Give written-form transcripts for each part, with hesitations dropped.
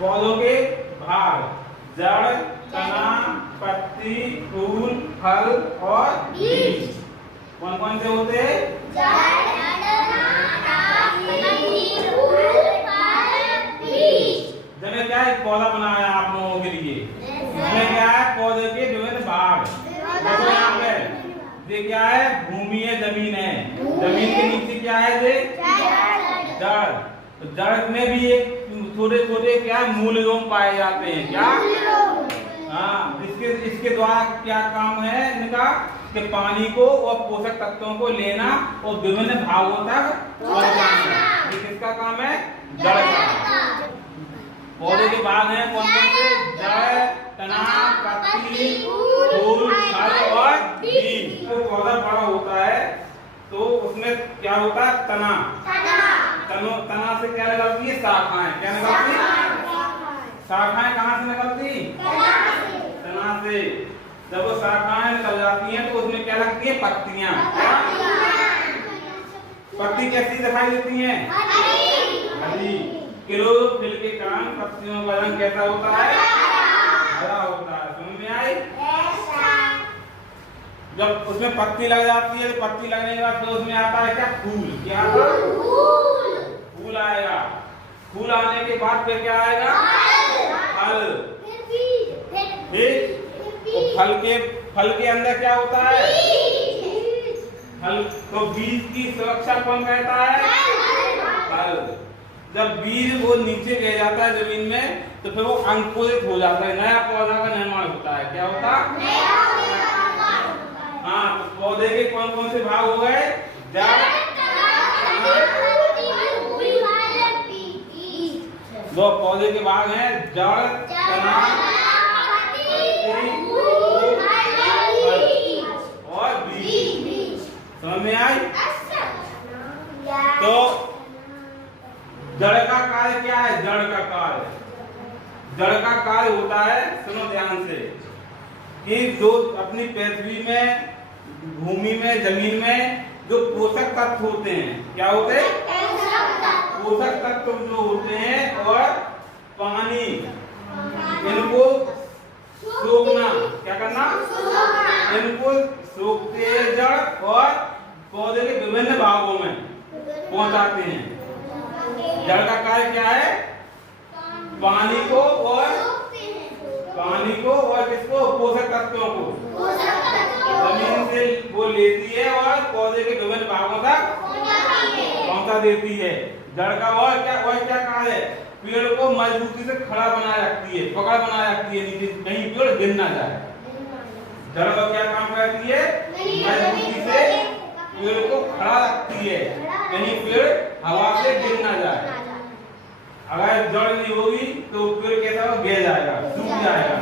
पौधों के भाग जड़, तना, पत्ती, फूल, फल और बीज। कौन कौन से होते हैं? जब क्या एक पौधा बनाया आप लोगों के लिए, इसमें क्या है? पौधे के विभिन्न भाग। देखो यहाँ पे ये क्या है? भूमि है, जमीन है। जमीन के नीचे क्या है? ये जड़। तो जड़ में भी एक छोटे छोटे क्या मूल एवं पाए जाते हैं। क्या? हाँ, इसके द्वारा क्या काम है इनका? कि पानी को और पोषक तत्वों को लेना और विभिन्न भागों तक पहुंचाना। ये किसका काम है? जड़ का। पौधे के भाग हैं कौन कौन से? जड़, तना, पत्ती, फूल, फल और बीज। तो पौधा बड़ा होता है तो उसमें क्या होता है? तना। तना से क्या निकलती है? शाखाएं। क्या निकलती है? शाखाएं कहाँ से निकलती? तना से। जब वो शाखाएं निकल जाती हैं तो उसमें क्या लगती है? पत्तियां। पत्ती कैसी दिखाई देती हैं? हरी। क्लोरोफिल के कारण पत्तियों का रंग कैसा होता है? हरा होता है। समझ में आई? जब उसमें पत्ती लग जाती है तो पत्ती लगने के बाद तो उसमें आता है क्या? फूल। क्या आता? फूल आएगा। फूल आने के बाद फिर क्या आएगा? फल। ठीक। तो फल के अंदर क्या होता है? फल। तो बीज की सुरक्षा कौन करता है? फल। जब बीज वो नीचे गिर जाता है जमीन में तो फिर वो अंकुरित हो जाता है, नया पौधा का निर्माण होता है। क्या होता है? हाँ, तो पौधे के कौन कौन से भाग हो गए? जड़, दो पौधे के भाग हैं जड़, तना और बीज। समझ में आई? तो जड़ का कार्य क्या है? जड़ का कार्य होता है, सुनो ध्यान से, कि जो अपनी पृथ्वी में, भूमि में, जमीन में जो पोषक तत्व होते हैं, क्या होते हैं? पोषक तत्व जो होते हैं और पानी, इनको सोखना। क्या करना? इनको सोखते हैं जड़ और पौधे के विभिन्न भागों में पहुंचाते हैं। जड़ का कार्य क्या है? पानी को और किसको? पोषक तत्वों को जमीन से वो लेती है और पौधे के विभिन्न भागों तक पहुंचा देती है। जड़ का और क्या कार्य है? पेड़ को मजबूती से खड़ा बनाए रखती है, पकड़ बनाए रखती है, नीचे कहीं पेड़ गिर ना जाए। जड़ का क्या काम करती है? मजबूती से पेड़ को खड़ा रखती है, कहीं पेड़ हवा से गिर ना जाए। अगर जड़ नहीं होगी तो पेड़ कैसा हो? गिर जाएगा, सूख जाएगा।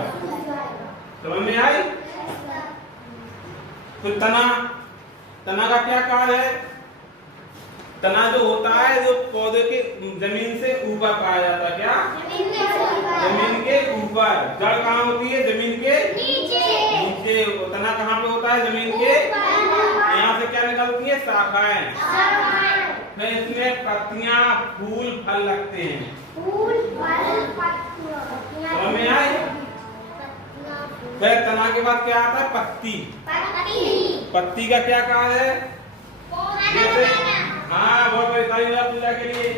समझ में आई? तो तना का क्या कार्य है? तना जो होता है जो पौधे के जमीन से ऊपर पाया जाता है। क्या? जमीन के ऊपर। जड़ कहाँ होती है? जमीन के नीचे। तना कहाँ पे होता है? जमीन के। यहाँ से क्या निकलती है? शाखाएं। फिर इसमें पत्तियां, फूल, फल लगते हैं। समझ में आई? फिर तना के बाद क्या आता है? पत्ती। पत्ती का क्या कार्य है? जैसे हाँ, बहुत बड़ी तारीफ है पूजा के लिए।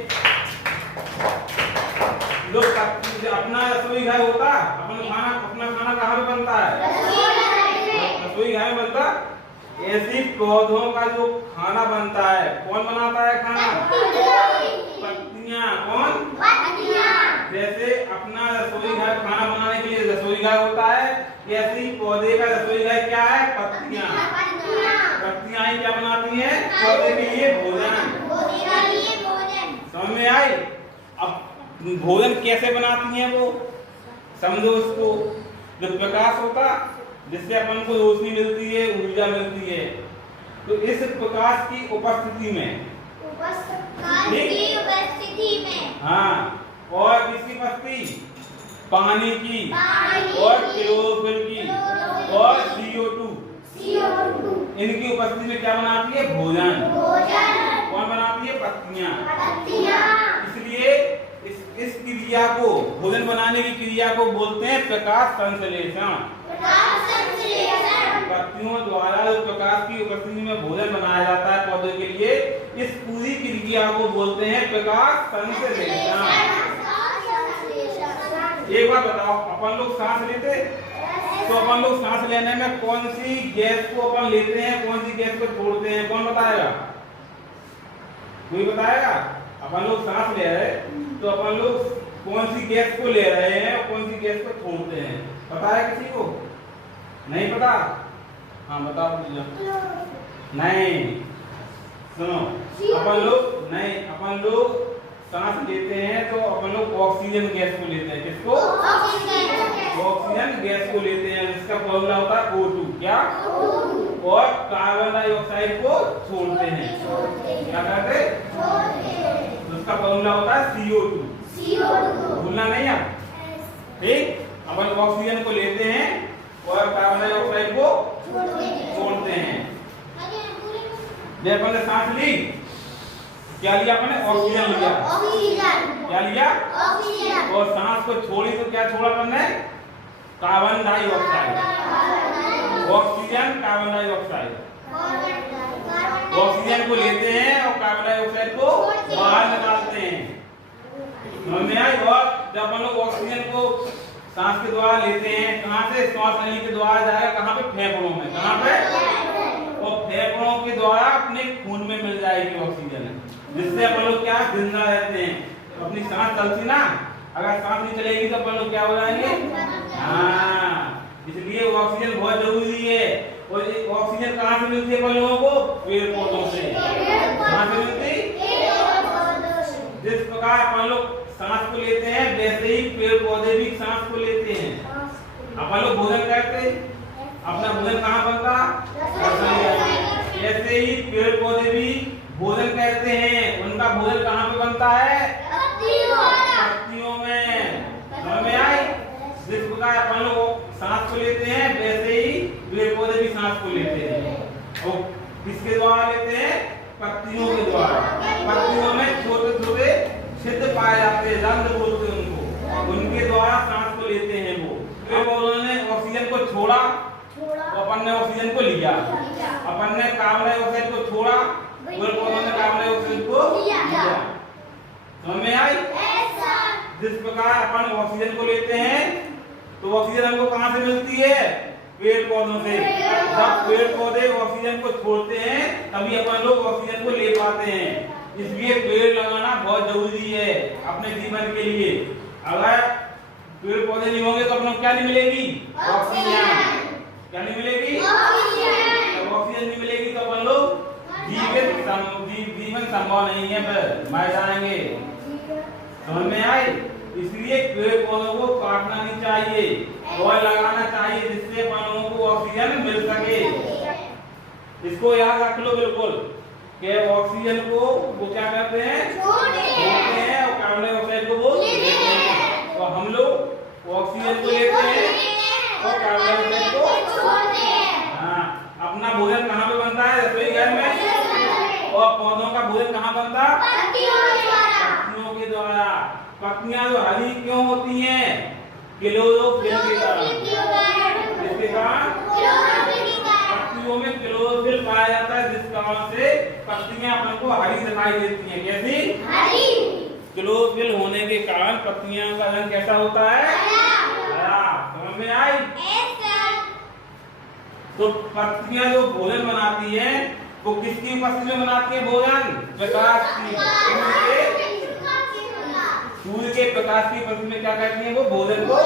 लोग अपना रसोई घर होता, अपना खाना कहाँ पे बनता है? रसोई घर में बनता। ऐसी पौधों का जो खाना बनता है, कौन बनाता है खाना? पत्तियां। कौन? जैसे अपना रसोई घर खाना बनाने के लिए रसोई घर होता है, ऐसी पौधे का रसोई घर क्या है? पत्तियां। पत्तियां ही क्या बनाती हैं? पौधे के लिए भोजन। समझ में आई? अब भोजन कैसे बनाती हैं वो समझो। उसको जो प्रकाश होता, जिससे अपन को रोशनी मिलती है, ऊर्जा मिलती है, तो इस प्रकाश की उपस्थिति में हाँ, और किसकी उपस्थिति? पानी की और क्लोरोफिल की और CO2 इनकी उपस्थिति में क्या बनाती है? भोजन। कौन बनाती है? पत्तियां। इसलिए इस क्रिया को, भोजन बनाने की क्रिया को बोलते हैं प्रकाश संश्लेषण। पत्तियों द्वारा जो प्रकाश की उपस्थिति में भोजन बनाया जाता है पौधे के लिए, इस पूरी क्रिया को बोलते हैं प्रकाश संश्लेषण। एक बात बताओ, अपन लोग सांस लेते, तो अपन लोग सांस लेने में कौन सी गैस को अपन लेते हैं, कौन सी गैस को छोड़ते हैं, कौन बताएगा? कोई बताएगा? अपन लोग सांस ले रहे हैं तो अपन लोग कौन सी गैस को ले रहे हैं और कौन सी गैस को छोड़ते हैं, पता है किसी को? नहीं पता? हाँ बताओ। नहीं, सुनो, अपन लोग सांस लेते हैं तो अपन लोग ऑक्सीजन गैस को लेते हैं। किसको? ऑक्सीजन गैस को लेते हैं, जिसका फॉर्मूला होता है O2। क्या? और कार्बन डाइऑक्साइड को छोड़ते हैं। क्या कहते हैं? उसका फॉर्मूला होता है CO2। भूलना नहीं आप, ठीक? अपन ऑक्सीजन को लेते हैं और कार्बन डाइऑक्साइड को छोड़ते हैं। जब अपन ने सांस ली, क्या लिया अपने? ऑक्सीजन लिया। क्या लिया? ऑक्सीजन। और सांस को छोड़ी तो क्या छोड़ा अपने? Carbon dioxide. Oxygen, carbon dioxide. Oxygen को लेते हैं और कार्बन डाइऑक्साइड को बाहर निकालते हैं। समझ में आई? और जब अपन लोग ऑक्सीजन को सांस के द्वारा लेते हैं, कहाँ से? श्वास नली के द्वारा जाएगा कहाँ पे? फेफड़ों में। कहाँ पे? और फेफड़ों के द्वारा अपने खून में मिल जाएगी ऑक्सीजन, जिससे अपन लोग क्या जिंदा रहते हैं। अपनी सांस चलती ना, अगर सांस नहीं चलेगी तो अपन लोग क्या हो जाएंगे? हाँ, इसलिए ऑक्सीजन बहुत जरूरी है। और ऑक्सीजन कहाँ से मिलती है अपन लोगों को? पेड़ पौधों से। कहाँ से मिलती? जिस प्रकार अपन लोग सांस को लेते हैं, वैसे ही पेड़ पौधे भी सांस को लेते हैं। अपन लोग भोजन करते हैं, अपना भोजन कहाँ बनता? ऐसे ही पेड़ पौधे भी भोजन करते हैं, उनका भोजन कहाँ पे बनता है? पत्तियों में। समझ में आई? जिस प्रकार अपन लोग सांस को लेते हैं, वैसे ही पेड़ पौधे भी सांस को लेते हैं। और किसके द्वारा लेते हैं? पत्तियों के द्वारा। पत्तियों में छोटे छोटे छिद्र पाए जाते हैं, रंध्र बोलते हैं उनको, उनके द्वारा सांस को लेते हैं वो। पेड़ पौधों ने ऑक्सीजन को छोड़ा, अपन ने ऑक्सीजन को लिया। अपन ने कार्बन डाइऑक्साइड को छोड़ा, पेड़ पौधों ने कार्बन डाइऑक्साइड को लिया। समझ में आई? जिस प्रकार अपन ऑक्सीजन को लेते हैं, तो ऑक्सीजन हमको कहाँ से मिलती है? पेड़ पौधों से। जब पेड़ पौधे ऑक्सीजन को छोड़ते हैं, तभी अपन लोग ऑक्सीजन को ले पाते हैं। इसलिए पेड़ लगाना बहुत जरूरी है अपने जीवन के लिए। अगर पेड़ पौधे नहीं होंगे तो अपन लोग क्या नहीं मिलेगी? ऑक्सीजन। क्या नहीं मिलेगी? जब ऑक्सीजन नहीं मिलेगी तो अपन लोग जीवन संभव नहीं है, फिर मर जाएंगे। समझ में आई? इसलिए पेड़ पौधों को काटना नहीं चाहिए और लगाना चाहिए, जिससे अपन लोगों को ऑक्सीजन मिल सके। इसको याद रख लो बिल्कुल कि ऑक्सीजन को वो क्या करते हैं? छोड़ते हैं और कार्बन डाइऑक्साइड को वो लेते हैं। और हम लोग ऑक्सीजन को लेते हैं और कार्बन डाइऑक्साइड को छोड़ते हैं। हाँ, अपना भोजन कहाँ पे बनता है? रसोई घर में। और पौधों का भोजन कहाँ बनता? पत्तियों के द्वारा। पत्तियां जो हरी क्यों होती हैं? क्लोरोफिल के कारण। किसके कारण? पत्तियों में क्लोरोफिल पाया जाता है, जिस कारण से पत्तियां अपन को हरी दिखाई देती हैं। कैसी? हरी। क्लोरोफिल होने के कारण पत्तियां का रंग कैसा होता है? हरा। समझ में आई? तो पत्तियां जो भोजन बनाती हैं, वो किसकी उपस्थिति में बनाती है भोजन? प्रकाश की। सूर्य के प्रकाश की उपस्थिति में क्या करती है? वो भोजन को